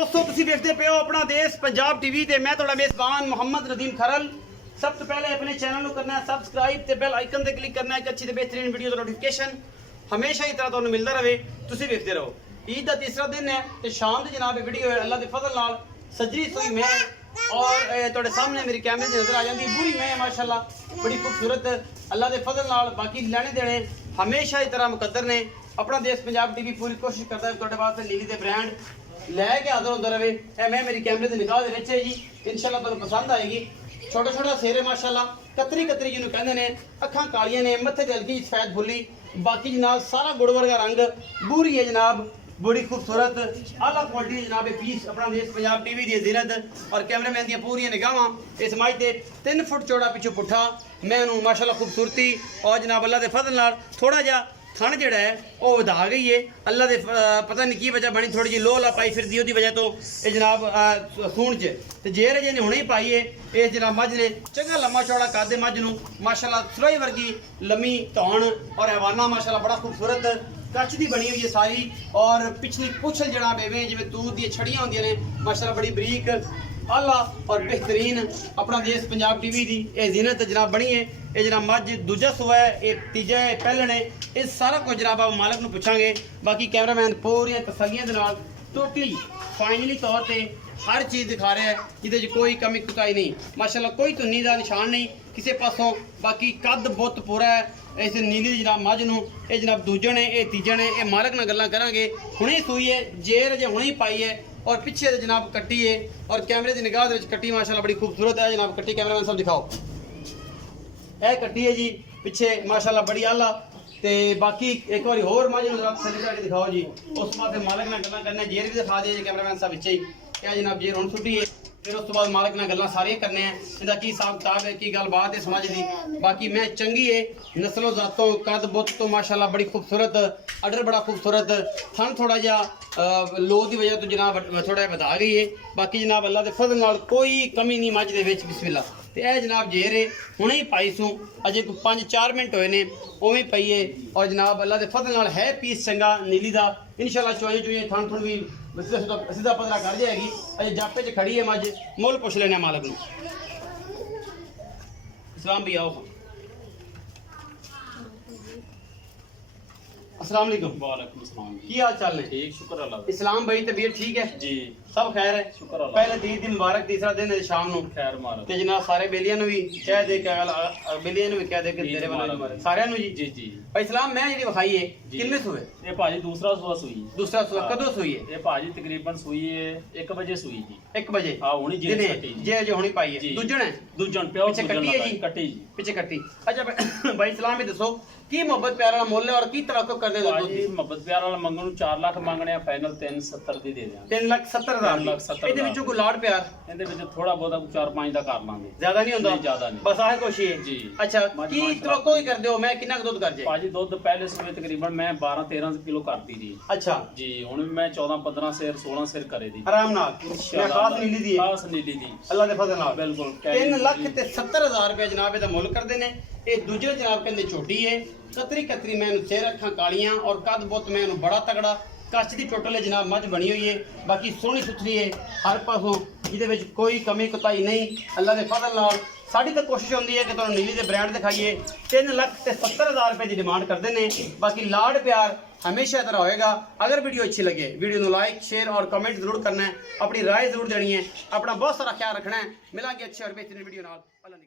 दोस्तों तुसी देखते पे हो अपना देश पंजाब टीवी ते मैं थोड़ा मेजबान मोहम्मद नदीम खरल। सब तो पहले अपने चैनल को करना है सबसक्राइब ते बेल आइकन ते क्लिक करना है कि अच्छी ते बेहतरीन वीडियो का नोटिफिकेशन हमेशा ही तरह तुहानू मिलता रहे। तुसी देखते रहो। ईद का तीसरा दिन है ते शाम की जनाब वीडियो है अल्लाह के फजल नाल सजरी सुई मैं और थोड़े सामने मेरी कैमरे से नजर आ जाती पूरी मैं माशाल्लाह बड़ी खूबसूरत अल्लाह के फजल नाल। बाकी लेने देने हमेशा ही तरह मुकद्दर ने। अपना देश पंजाब टीवी पूरी कोशिश करता है तुहाडे वास्ते नीली दे ब्रांड लैके हाजिर होंदा रहे। मैं मेरी कैमरे से निगाह दे विच है जी इंशाल्लाह तुहानू पसंद आएगी। छोटा छोटा सिर है माशाल्लाह कतरी कतरी जिन्होंने कहते हैं अखां कालियां ने मत्थे ते हल्की सफेद फुल्ली। बाकी जनाब सारा गुड़ वर्गा रंग बूरी है जनाब बड़ी खूबसूरत आला क्वालिटी जनाब पीस अपना देश पंजाब टीवी की जीनत और कैमरामैन दी पूरी निगाहां इस माई के 3 फुट चौड़ा पिछू पुट्ठा मैं उन्होंने माशाल्लाह खूबसूरती और जनाब अल्लाह के फजल नाल थोड़ा जा थन जड़ा है वह वधा गई है। अल्लाह के पता नहीं की वजह बनी थोड़ी जी लोह ला पाई फिर दी वजह तो ये जनाब सूण च तो जेर जे ने हुणे ही पाई है। इस जनाब मझ ने चंगा लम्मा चौड़ा कर दे मझ नूं माशाल्लाह सुरई वर्गी लम्मी धौन और हवाना माशाल्लाह बड़ा खूबसूरत कच्छ की बनी हुई है सारी। और पिछली पुछल जनाब एवें जिवें दूध दी छड़ियां होंदियां ने माशाल्लाह बड़ी बरीक आला और बेहतरीन अपना देश पंजाब टीवी की यह जीनत जनाब बनी है। ये जनाब मझ दूजा सुआ है ये तीजा है पहले ने ये सारा कुछ जनाब आप मालक नूं पुछांगे। बाकी कैमरामैन पूरी तसल्लियां दे नाल टोटली फाइनली तौर पर हर चीज़ दिखा रहा है जिहदे कोई कमी कुताई नहीं माशाल्लाह कोई धुन्नी का निशान नहीं किसी पासों। बाकी कद बुत पूरा है इस नीली जनाब मझ नूं ये जनाब दूजे ने ये तीजे ने ये मालक नाल गल्लां करांगे। हुणे सूई है जेर जे हुणे ही पाई है और पिछे जनाब कट्टी है और कैमरे की निगाह कट्टी माशाल्लाह बड़ी खूबसूरत है जनाब कट्टी। कैमरामैन साहब दिखाओ यह कट्टी है जी पिछे माशाल्लाह बड़ी आला ते बाकी एक बार होर मझ सैली दिखाओ जी उस पास मालक नाल गल्लां करने जेर भी दिखा दिए कैमरामैन साहब पिछे ही क्या जनाब जेर हुण सुट्टी है फिर उस तो बाद मालक नाल गल्लां सारियां करने हैं इहदा की हिसाब किताब है की गलबात है समझ दी। बाकी मैं चंगी है नस्लों जातों कद बुत तो माशाल्लाह बड़ी खूबसूरत अडर बड़ा खूबसूरत थन थोड़ा जा लो की वजह तो जनाब थोड़ा बधा गई है। बाकी जनाब अल्लाह के फजल नाल कोई कमी नहीं मझ दे विच बिस्मिल्लाह। तो यह जनाब जेर है हुणे ही पाई सूँ अजे 5-4 मिनट होए ने उवें पई है और जनाब अल्लाह के फजल नाल है पीस चंगा नीली दा इंशाल्लाह चुआई चुई थन थुन भी सीधा पतला कर जाएगी। अजे जापे च खड़ी है मझ मुल पुछ लेने मालक नूं। इस्लाम भी आओ अस्सलाम वालेकुम। वालेकुम अस्सलाम की हाल चाल है? ठीक शुक्र अल्लाह। इस्लाम भाई तबीयत ठीक है जी सब खैर है शुक्र अल्लाह। पहले ईद दी मुबारक तीसरा दिन है शाम नूं खैर मारो ते जनाब सारे बेलियां नूं भी कह दे के बेलियां नूं भी कह दे कि तेरे वाले मुबारक सारियां नूं जी। जी जी भाई इस्लाम मैं जेडी विखाई है किन्ने सुए ये भाजी दूसरा सुआ सुई दूसरा सुआ कदों सुई है? ये भाजी तकरीबन सुई है 1 बजे सुई जी 1 बजे हां हुणी जी दिने कट्टी जी जे जे हुणी पाई है जी। दूजण है दूजन प्योर पीछे कट्टी है जी कट्टी जी पीछे कट्टी। अच्छा भाई इस्लाम भी दसो की मोहब्बत प्यार वाला मोल है और की तवक्को कर दे दो भाजी मोहब्बत प्यार वाला मंगण ਨੂੰ 4 ਲੱਖ ਮੰਗਣੇ ਆ ਫਾਈਨਲ 370 ਦੀ ਦੇ ਦਿਆਂਗੇ 3,70,000 ਇਹਦੇ ਵਿੱਚੋਂ ਕੋਈ ਲਾੜ ਪਿਆਰ ਇਹਦੇ ਵਿੱਚ ਥੋੜਾ ਬਹੁਤਾ 4-5 ਦਾ ਕਰ ਲਾਂਗੇ ਜ਼ਿਆਦਾ ਨਹੀਂ ਹੁੰਦਾ ਨਹੀਂ ਜ਼ਿਆਦਾ ਨਹੀਂ ਬਸ ਆਹ ਕੁਛ ਹੀ ਹੈ ਜੀ। ਅੱਛਾ ਕੀ ਤਵੱਕੋ ਹੀ ਕਰਦੇ ਹੋ ਮੈਂ ਕਿੰਨਾ ਕੁ ਦੁੱਧ ਕਰ ਜੇ? ਭਾਜੀ ਦੁੱਧ ਪਹਿਲੇ ਸਮੇਂ ਤਕਰੀਬਨ ਮੈਂ 12-13 ਕਿਲੋ ਕਰਦੀ ਜੀ ਅੱਛਾ ਜੀ ਹੁਣ ਵੀ ਮੈਂ 14-15 ਸਿਰ 16 ਸਿਰ ਕਰੇ ਦੀ ਆਰਾਮ ਨਾਲ ਮੈਂ ਖਾਸ ਨੀਲੀ ਦੀ ਹੈ ਖਾਸ ਨੀਲੀ ਦੀ ਅੱਲਾਹ ਦੇ ਫਜ਼ਲ ਨਾਲ ਬਿਲਕੁਲ 3,70,000 ਰੁਪਏ ਜਨਾਬ ਇਹਦਾ ਮੁੱਲ ਕਰਦੇ ਨੇ। ਇਹ ਦੂਜੇ ਜਨਾਬ ਕਹਿੰਦੇ ਛੋਟੀ ਹੈ ਕਤਰੀ ਕਤਰੀ ਮੈਨੂੰ ਸਿਰ ਅੱਖਾਂ ਕਾਲੀਆਂ और कद बुत मैं बड़ा तगड़ा कच्छ की टोटल है जनाब मझ बनी हुई है। बाकी सोहनी सुथरी है हर पासों जिहदे कोई कमी कुताई नहीं अल्लाह के फजल नाल। साड़ी तो कोशिश होती है कि तुहानूं नीली के ब्रांड दिखाइए 3,70,000 रुपए की डिमांड करते हैं। बाकी लाड़ प्यार हमेशा तरह होएगा। अगर वीडियो अच्छी लगे वीडियो को लाइक शेयर और कमेंट जरूर करना है अपनी राय जरूर देनी है अपना बहुत सारा ख्याल रखना है। मिलांगे अच्छे और बेहतरीन वीडियो नाल। अल्लाह